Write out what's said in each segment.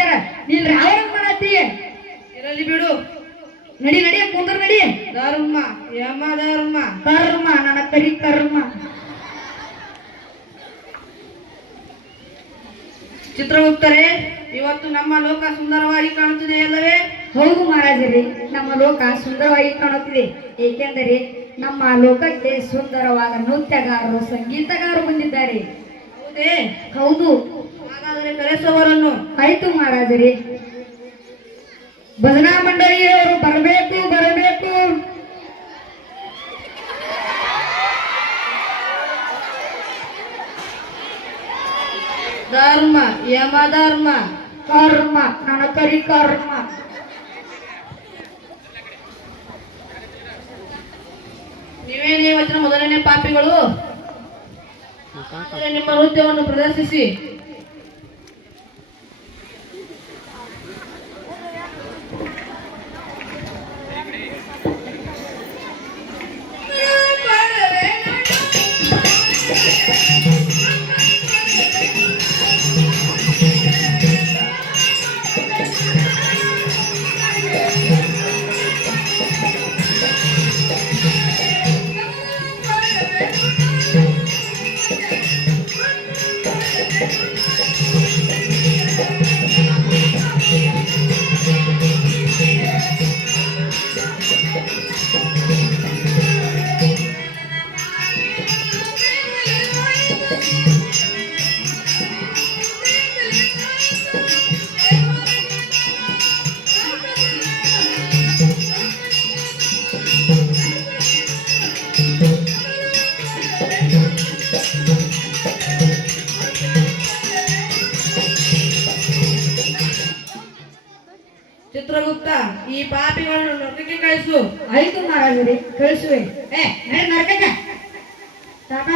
ಮನುಷ್ಯರ ನೀನ್ ಯಾವ ಮಾಡತ್ತಿ ಇರಲಿ ಬಿಡು. ನಡಿ ನಡಿ ಕುಂದ್ರ ನಡಿ. ಧರ್ಮ ಯಮ ಧರ್ಮ ಕರ್ಮ ನನ್ನ ಕರಿ ಕರ್ಮ. ಚಿತ್ರಗುಪ್ತರೇ, ಇವತ್ತು ನಮ್ಮ ಲೋಕ ಸುಂದರವಾಗಿ ಕಾಣುತ್ತಿದೆ ಅಲ್ಲವೇ? ಹೌದು ಮಹಾರಾಜರೇ, ನಮ್ಮ ಲೋಕ ಸುಂದರವಾಗಿ ಕಾಣುತ್ತಿದೆ. ಏಕೆಂದರೆ ನಮ್ಮ ಲೋಕಕ್ಕೆ ಸುಂದರವಾದ ನೃತ್ಯಗಾರರು ಸಂಗೀತಗಾರರು ಬಂದಿದ್ದಾರೆ. ಹೌದೇ? ಹೌದು. ಹಾಗಾದರೆ ಕರೆಸುವವರನ್ನು. ಆಯ್ತು ಮಹಾರಾಜರೇ, ಭಜನಾ ಮಂಡಳಿಯವರು ಬರಬೇಕು ಬರಬೇಕು. ಧರ್ಮ ಯಮ ಧರ್ಮ ಕರ್ಮ ನನ್ನ ಕರಿ ಕರ್ಮ. ನೀವೇನೇ ವಚನ ಮೊದಲನೇ ಪಾಪಿಗಳು, ನಿಮ್ಮ ನೃತ್ಯವನ್ನು ಪ್ರದರ್ಶಿಸಿ. ಚಿತ್ರಗುಪ್ತ, ಈ ಪಾಪಿಗಳನ್ನು ನರಕಕ್ಕೆ ಕಳಿಸು. ಆಯ್ತು ಮಹಾರಾಜರೇ, ಕಳಿಸುವೆ. ನರಕಕ್ಕ ಸಾಕ.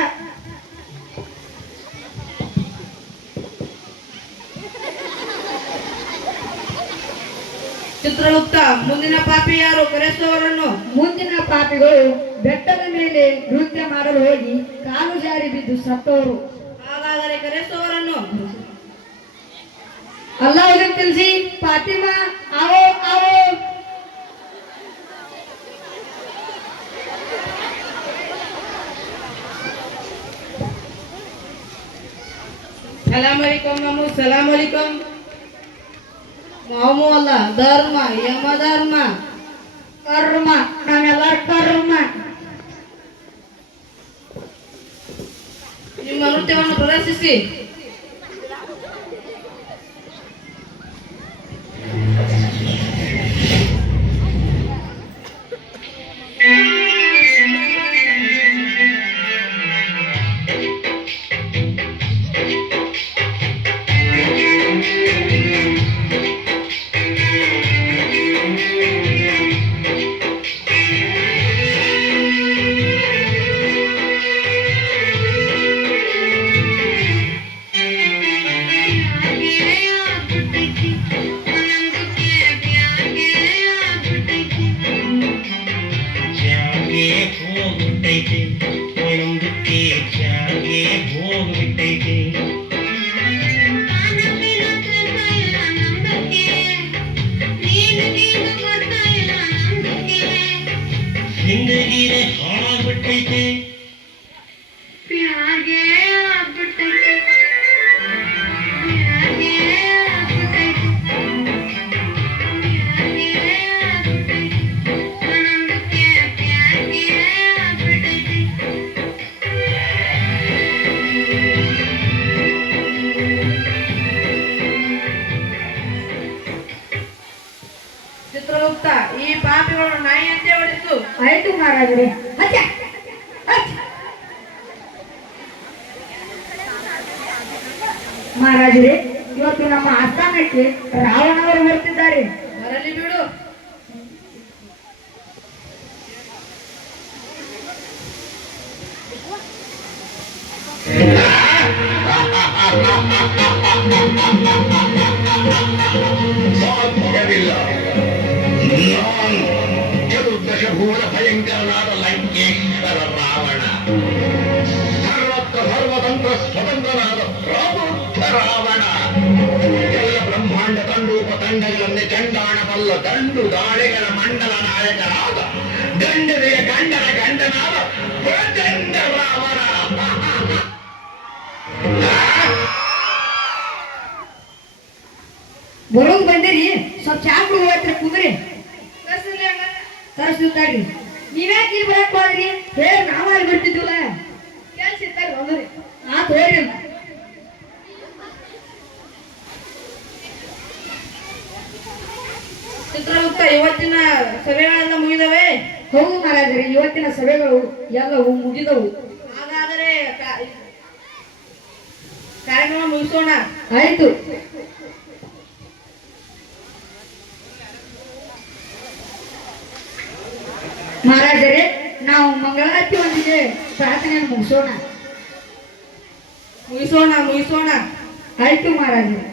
ಚಿತ್ರಗುಪ್ತ, ಮುಂದಿನ ಪಾಪಿ ಯಾರು? ಕರೆಸುವವರನ್ನು. ಮುಂದಿನ ಪಾಪಿಗಳು ಬೆಟ್ಟದ ಮೇಲೆ ನೃತ್ಯ ಮಾಡಲು ಹೋಗಿ ಕಾಲು ಜಾರಿ ಬಿದ್ದು ಸತ್ತವರು. ಹಾಗಾದರೆ ಕರೆಸುವವರನ್ನು. ಅಲ್ಲಾವುದ್ದೀನ್ ತಿಳಿಸಿ, ಫಾತಿಮಾ आवो आवो. ಸಲಾಮ್ ಅಲೈಕುಂ ಮಾಮು, ಸಲಾಮ್ ಅಲೈಕುಂ. ಮಾಮು ಅಲ್ಲ, ಧರ್ಮ ಯಮ ಧರ್ಮ ಕರ್ಮ ನಾವೆಲ್ಲರ ಕರ್ಮ. ನಿಮ್ಮ ನೃತ್ಯವನ್ನು ಪ್ರದರ್ಶಿಸಿ. जिंदगी हाड़ाग्बिಟ್ಟೈತೆ ಪ್ಯಾಗೆ ಆಗ್ಬಿಟ್ಟೈತೆ ಪ್ಯಾಗೆ ಆಗ್ಬಿಟ್ಟೈತೆ ಪ್ಯಾಗೆ ಆಗ್ಬಿಟ್ಟೈತೆ ನನ್ನಂದಕ್ಕೆ ಪ್ಯಾಗೆ ಆಗ್ಬಿಟ್ಟೈತೆ. ಚಿತ್ರಗುಪ್ತ, ಈ ಪಾಪಿಗಳನ್ನು ನಾಯಿಯಂತೆ ಹೊಡೆಸು. ಆಯ್ತು ಮಹಾರಾಜರೇ. ಮಹಾರಾಜರೇ, ಇವತ್ತು ನಮ್ಮ ಆಸ್ಥಾನಕ್ಕೆ ರಾವಣವರು ಬರ್ತಿದ್ದಾರೆ. ಬರಲಿ ಬಿಡು. ಸಾಧ್ಯವಿಲ್ಲ. ನಾನು ಚತುರ್ದಶ ಭೂತ ಭಯಂಕರನಾದ ಲಂಕೇಶ್ವರ ರಾವಣ, ಸರ್ವತ್ರ ಸರ್ವತಂತ್ರ ಸ್ವತಂತ್ರನಾದ ರಾವಣ, ಎಲ್ಲ ಬ್ರಹ್ಮಾಂಡ ತಂಡಗಳನ್ನು ಚಂಡಾಡಬಲ್ಲ ದಂಡು ದಾಳಿಗಳ ಮಂಡಲ ನಾಯಕರಾದ ಗಂಡನೆಯ ಗಂಡನ ಗಂಡನಾದ ಪ್ರಚಂಡ ರಾಮನ ಬರೋದು ಬಂದಿರಿ ಸ್ವಲ್ಪ ಚಾ ಕುಡಿದ್ರೆ ಕುದ್ರಿ ತರಿಸ್ತಾಡ್ರಿ ನೀವ್ಯಾಕೆ ಇಲ್ಲಿ ಬರಕ್ ಹೋದ್ರಿ ಹೇಳಿ ನಾವ ಅಲ್ಲಿ ಬರ್ತಿದ್ವಲ್ಲ ಕೆಲ್ಸ ಇರ್ತಾರೆ ಹೋದ್ರಿ ಆತ್ ಹೋಗ್ರಿ ಚಿತ್ರಗುಪ್ತ ಇವತ್ತಿನ ಸಭೆಗಳೆಲ್ಲ ಮುಗಿದವೆ. ಹೌದು ಮಹಾರಾಜರೇ, ಇವತ್ತಿನ ಸಭೆಗಳು ಎಲ್ಲವೂ ಮುಗಿದವು. ಹಾಗಾದರೆ ಕಾರ್ಯಕ್ರಮ ಮುಗಿಸೋಣ. ಆಯ್ತು. ಮಹಾರಾಜರೇ, ನಾವು ಮಂಗಳಾರತಿ ಒಂದಿಗೆ ಪ್ರಾರ್ಥನೆಯನ್ನು ಮುಗಿಸೋಣ. ಮುಗಿಸೋಣ. ಆಯ್ತು ಮಹಾರಾಜರೇ.